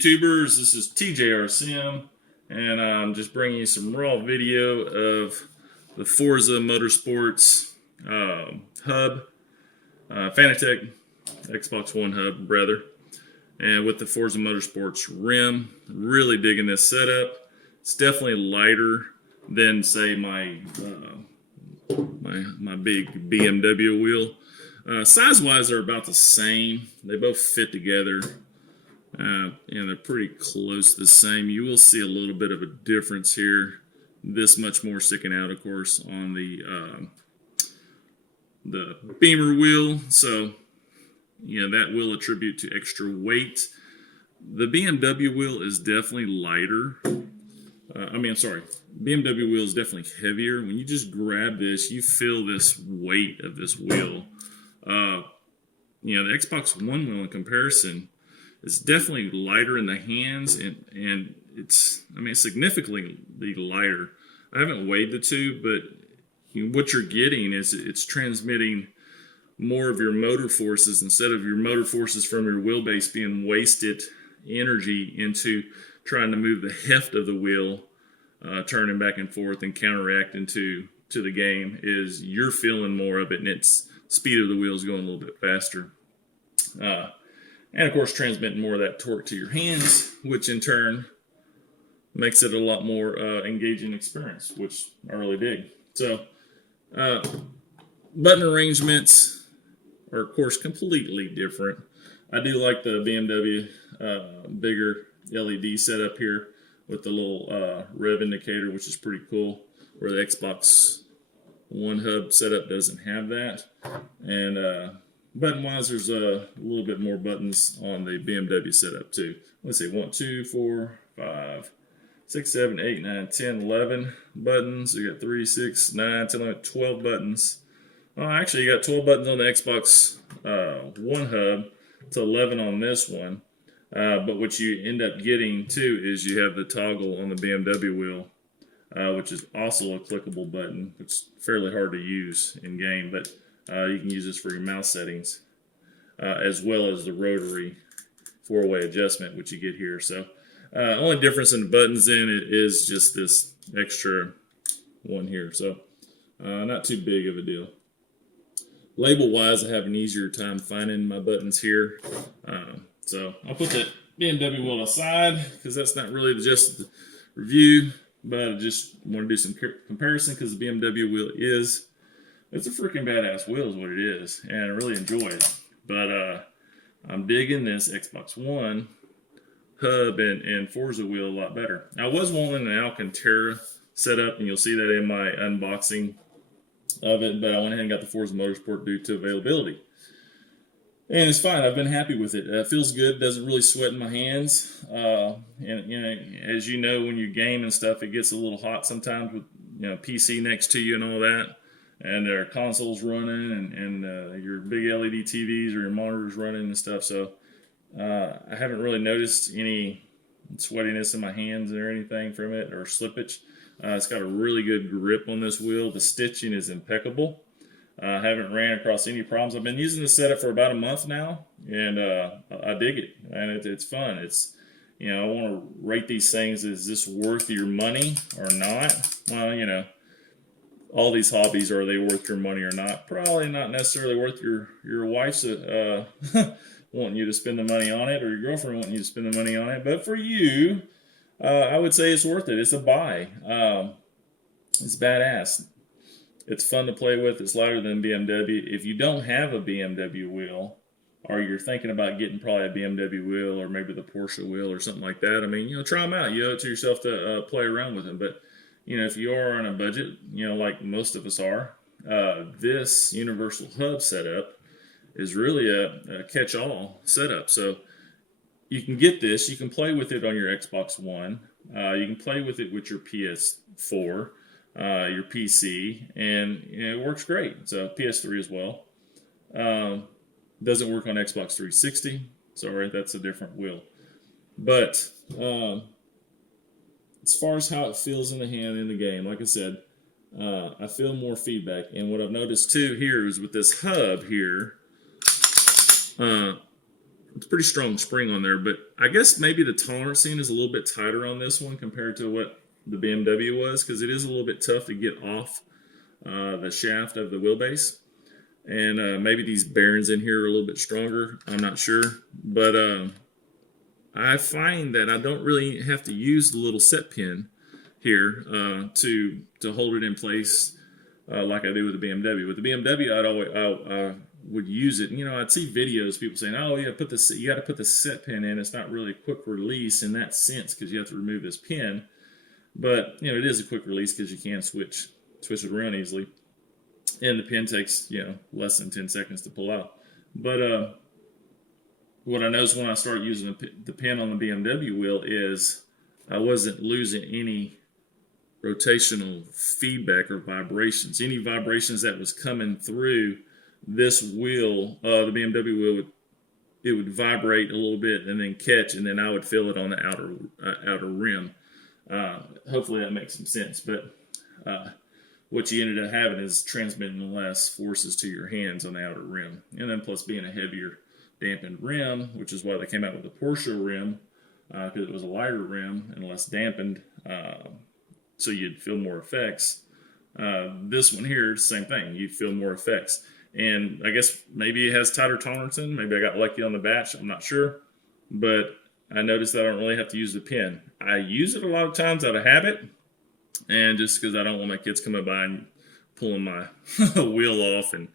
YouTubers? This is TJRCM, and I'm just bringing you some raw video of the FORZA Motorsports hub, Fanatec Xbox One hub, rather, and with the FORZA Motorsports rim. Really digging this setup. It's definitely lighter than, say, my big BMW wheel. Size-wise, they're about the same. They both fit together, and they're pretty close to the same. You will see a little bit of a difference here. This much more sticking out, of course, on the Beamer wheel. So, that will attribute to extra weight. The BMW wheel is definitely lighter. BMW wheel is definitely heavier. When you just grab this, you feel this weight of this wheel. The Xbox One wheel in comparison is definitely lighter in the hands, and it's significantly lighter. I haven't weighed the two, but what you're getting is it's transmitting more of your motor forces instead of your motor forces from your wheelbase being wasted energy into trying to move the heft of the wheel, turning back and forth and counteracting to the game. Is you're feeling more of it, and its speed of the wheel is going a little bit faster. And of course, transmitting more of that torque to your hands, which in turn makes it a lot more engaging experience, which I really dig. So, button arrangements are, of course, completely different. I do like the BMW bigger LED setup here with the little rev indicator, which is pretty cool, where the Xbox One hub setup doesn't have that. And button-wise, there's a little bit more buttons on the BMW setup too. Let's see, 1, 2, 4, 5, 6, 7, 8, 9, 10, 11 buttons. You got 3, 6, 9, 10, 11, 12 buttons. Oh, actually, you got 12 buttons on the Xbox One hub to 11 on this one. But what you end up getting too is you have the toggle on the BMW wheel, which is also a clickable button. It's fairly hard to use in game, but you can use this for your mouse settings, as well as the rotary 4-way adjustment, which you get here. So, only difference in the buttons in it is just this extra one here. So, not too big of a deal. Label-wise, I have an easier time finding my buttons here. So, I'll put that BMW wheel aside because that's not really just the review, but I just want to do some comparison because the BMW wheel it's a freaking badass wheel is what it is, and I really enjoy it. But I'm digging this Xbox One hub and FORZA wheel a lot better. I was wanting an Alcantara setup, and you'll see that in my unboxing of it, but I went ahead and got the FORZA Motorsport due to availability. And it's fine. I've been happy with it. It feels good. Doesn't really sweat in my hands. And as you know, when you game and stuff, it gets a little hot sometimes with PC next to you and all that. And there are consoles running and your big LED TVs or your monitors running and stuff. So I haven't really noticed any sweatiness in my hands or anything from it or slippage. It's got a really good grip on this wheel. The stitching is impeccable. I haven't ran across any problems. I've been using this setup for about a month now, and I dig it. And it's fun. It's I want to rate these things. Is this worth your money or not? Well, all these hobbies, are they worth your money or not? Probably not necessarily worth your wife's wanting you to spend the money on it, or your girlfriend wanting you to spend the money on it. But for you, I would say it's worth it. It's a buy. It's badass. It's fun to play with. It's lighter than BMW. If you don't have a BMW wheel, or you're thinking about getting probably a BMW wheel or maybe the Porsche wheel or something like that, try them out. You owe it to yourself to play around with them. But if you are on a budget, like most of us are, this universal hub setup is really a catch-all setup. So you can get this. You can play with it on your Xbox One. You can play with it with your PS4, your PC, and it works great. So PS3 as well. Doesn't work on Xbox 360. Sorry, that's a different wheel. But as far as how it feels in the hand in the game, like I said, I feel more feedback. And what I've noticed too here is with this hub here, it's a pretty strong spring on there, but I guess maybe the tolerancing is a little bit tighter on this one compared to what the BMW was, because it is a little bit tough to get off the shaft of the wheelbase. And maybe these bearings in here are a little bit stronger. I'm not sure. But I find that I don't really have to use the little set pin here to hold it in place like I do with the BMW. With the BMW, I would use it. You know, I'd see videos, people saying, "Oh yeah, you got to put the set pin in. It's not really a quick release in that sense because you have to remove this pin." But you know, it is a quick release because you can switch it around easily, and the pin takes, you know, less than 10 seconds to pull out. But what I noticed when I started using the pin on the BMW wheel is I wasn't losing any rotational feedback or vibrations. Any vibrations that was coming through this wheel, the BMW wheel, it would vibrate a little bit and then catch, and then I would feel it on the outer rim. Hopefully that makes some sense. But what you ended up having is transmitting less forces to your hands on the outer rim, and then plus being a heavier dampened rim, which is why they came out with the Porsche rim, because it was a lighter rim and less dampened, so you'd feel more effects. This one here, same thing, you feel more effects. And I guess maybe it has tighter tolerancing. Maybe I got lucky on the batch, I'm not sure. But I noticed that I don't really have to use the pin. I use it a lot of times out of habit, and just because I don't want my kids coming by and pulling my wheel off and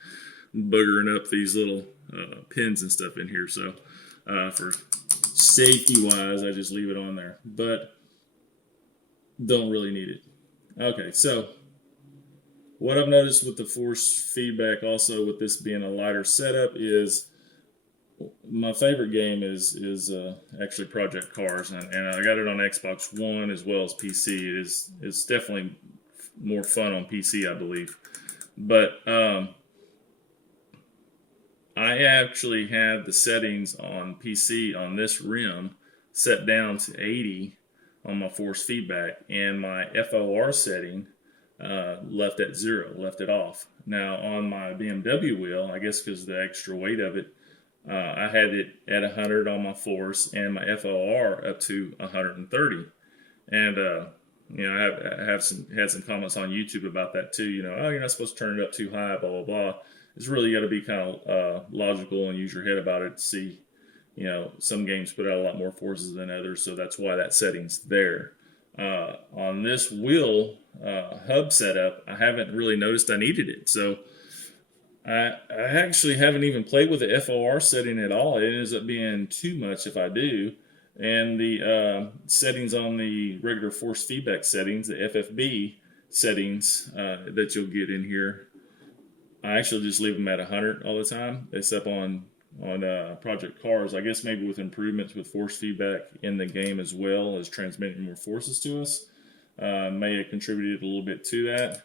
boogering up these little pins and stuff in here. So for safety wise, I just leave it on there, but don't really need it. Okay, so what I've noticed with the force feedback, also with this being a lighter setup, is my favorite game is actually Project Cars, and I got it on Xbox One as well as PC. It's definitely more fun on PC, I believe. But I actually had the settings on PC on this rim set down to 80 on my force feedback, and my FOR setting left at 0, left it off. Now on my BMW wheel, I guess because of the extra weight of it, I had it at 100 on my force and my FOR up to 130. And you know, I had some comments on YouTube about that too. You know, oh, you're not supposed to turn it up too high, blah blah blah. It's really got to be kind of logical and use your head about it to see. You know, some games put out a lot more forces than others, so that's why that setting's there. On this wheel hub setup, I haven't really noticed I needed it. So I actually haven't even played with the FOR setting at all. It ends up being too much if I do. And the settings on the regular force feedback settings, the FFB settings that you'll get in here, I actually just leave them at 100 all the time, except on Project Cars. I guess maybe with improvements with force feedback in the game as well as transmitting more forces to us, may have contributed a little bit to that.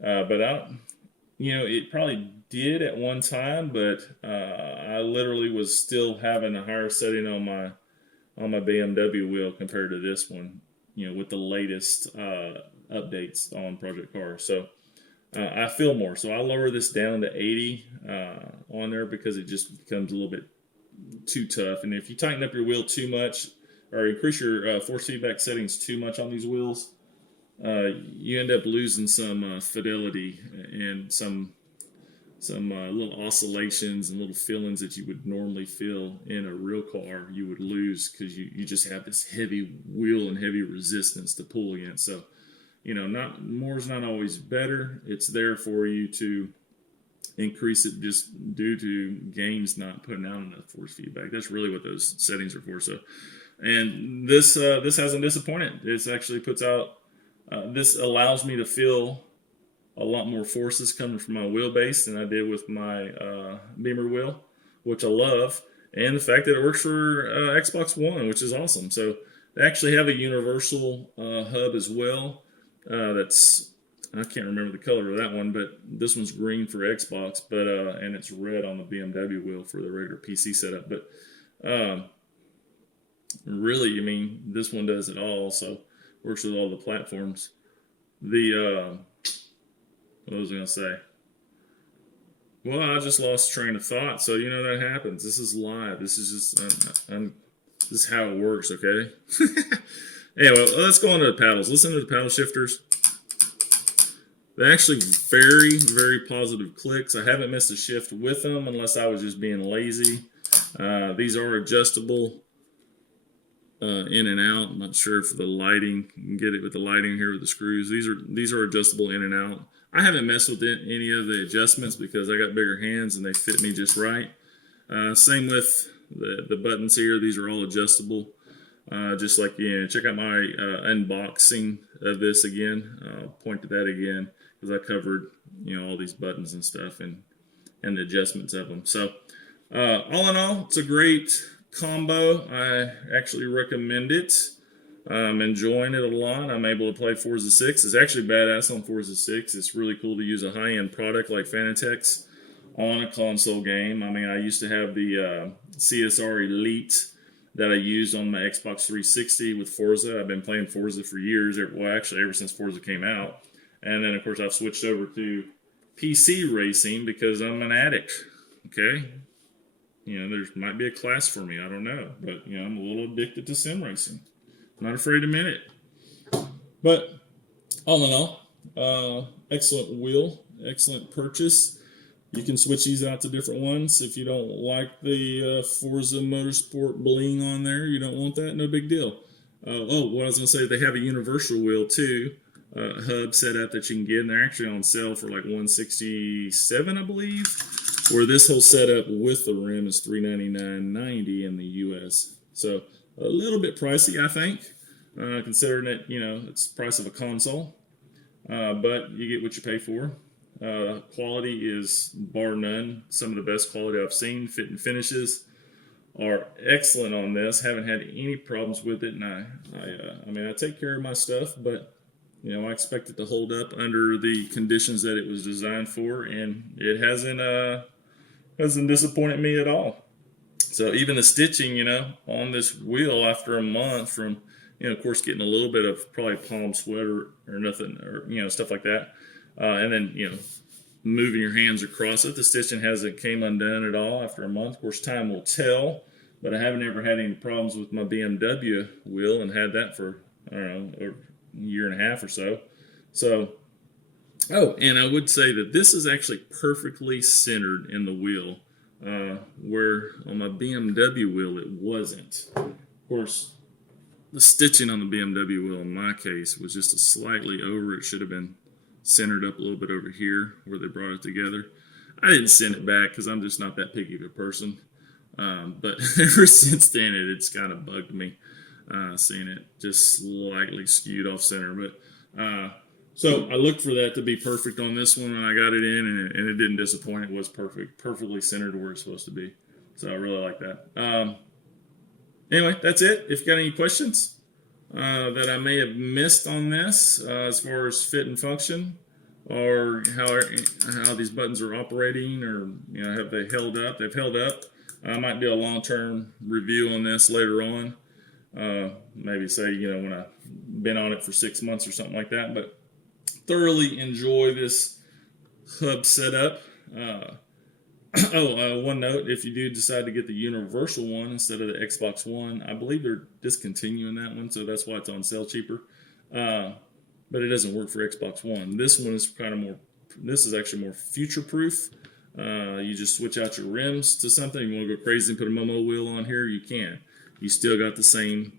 But you know, it probably did at one time, but I literally was still having a higher setting on my BMW wheel compared to this one, you know, with the latest updates on Project Cars. So I feel more. So I lower this down to 80 on there because it just becomes a little bit too tough. And if you tighten up your wheel too much or increase your force feedback settings too much on these wheels, you end up losing some fidelity and some little oscillations and little feelings that you would normally feel in a real car. You would lose because you just have this heavy wheel and heavy resistance to pull against. So, you know, more is not always better. It's there for you to increase it just due to games not putting out enough force feedback. That's really what those settings are for. So, and this hasn't disappointed. This actually puts out. This allows me to feel a lot more forces coming from my wheelbase than I did with my Beamer wheel, which I love, and the fact that it works for Xbox One, which is awesome. So they actually have a universal hub as well. That's, I can't remember the color of that one, but this one's green for Xbox, but and it's red on the BMW wheel for the regular PC setup. But really, I mean, this one does it all. So works with all the platforms. The what was I going to say? Well, I just lost train of thought. So you know that happens. This is live. This is just this is how it works. Okay. Anyway, let's go on to the paddles. Listen to the paddle shifters. They're actually very, very positive clicks. I haven't missed a shift with them unless I was just being lazy. These are adjustable in and out. I'm not sure if the lighting, you can get it with the lighting here with the screws. These are adjustable in and out. I haven't messed with any of the adjustments because I got bigger hands and they fit me just right. Same with the buttons here. These are all adjustable. Just like, check out my unboxing of this again. I'll point to that again because I covered, all these buttons and stuff and the adjustments of them. So, all in all, it's a great combo. I actually recommend it. I'm enjoying it a lot. I'm able to play FORZA 6. It's actually badass on FORZA 6. It's really cool to use a high-end product like Fanatec's on a console game. I mean, I used to have the CSR Elite that I used on my Xbox 360 with FORZA. I've been playing FORZA for years. Well, actually, ever since FORZA came out. And then, of course, I've switched over to PC racing because I'm an addict. Okay? There might be a class for me. I don't know. But, I'm a little addicted to sim racing. I'm not afraid to admit it. But, all in all, excellent wheel. Excellent purchase. You can switch these out to different ones. If you don't like the FORZA Motorsport bling on there, you don't want that, no big deal. What I was going to say, they have a universal wheel too, hub setup that you can get, and they're actually on sale for like $167, I believe. Where this whole setup with the rim is $399.90 in the US. So a little bit pricey, I think, considering that it's the price of a console. But you get what you pay for. Quality is bar none. Some of the best quality I've seen. Fit and finishes are excellent on this. Haven't had any problems with it, and I take care of my stuff, but I expect it to hold up under the conditions that it was designed for, and it hasn't disappointed me at all. So even the stitching, on this wheel after a month from, of course, getting a little bit of probably palm sweat or nothing, or stuff like that. And then, moving your hands across it. The stitching hasn't came undone at all after a month. Of course, time will tell, but I haven't ever had any problems with my BMW wheel and had that for, I don't know, a year and a half or so. So, and I would say that this is actually perfectly centered in the wheel, where on my BMW wheel it wasn't. Of course, the stitching on the BMW wheel in my case was just a slightly over. It should have been centered up a little bit over here where they brought it together. I didn't send it back because I'm just not that picky of a person. But ever since then, it's kind of bugged me seeing it just slightly skewed off center. But so I looked for that to be perfect on this one, and I got it in, and it didn't disappoint. It was perfectly centered where it's supposed to be. So I really like that. Anyway, that's it. If you got any questions that I may have missed on this as far as fit and function, or how these buttons are operating, or have they held up? They've held up. I might do a long-term review on this later on. Maybe say when I've been on it for 6 months or something like that. But thoroughly enjoy this hub setup. One note, if you do decide to get the universal one instead of the Xbox One, I believe they're discontinuing that one, so that's why it's on sale cheaper. But it doesn't work for Xbox One. This one is this is actually more future-proof. You just switch out your rims to something. You want to go crazy and put a Momo wheel on here, you can. You still got the same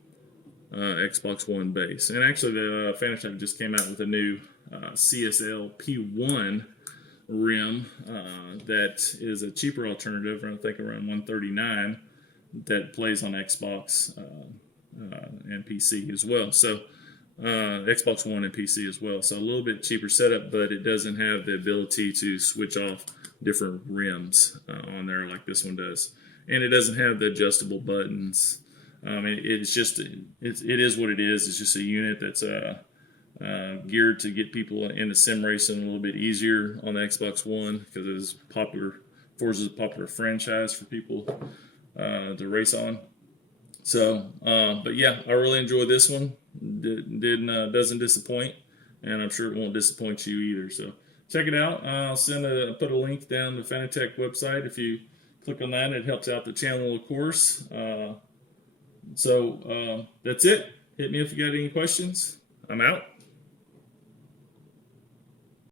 Xbox One base. And actually, the Fanatec just came out with a new CSL P1 rim that is a cheaper alternative, I think around $139, that plays on Xbox and PC as well. So Xbox One and PC as well. So a little bit cheaper setup, but it doesn't have the ability to switch off different rims on there like this one does, and it doesn't have the adjustable buttons. It's just it is what it is. It's just a unit that's geared to get people into sim racing a little bit easier on the Xbox One because it is popular. FORZA is a popular franchise for people to race on. So, but yeah, I really enjoy this one. Doesn't disappoint, and I'm sure it won't disappoint you either. So, check it out. I'll put a link down the Fanatec website. If you click on that, it helps out the channel, of course. So that's it. Hit me if you got any questions. I'm out.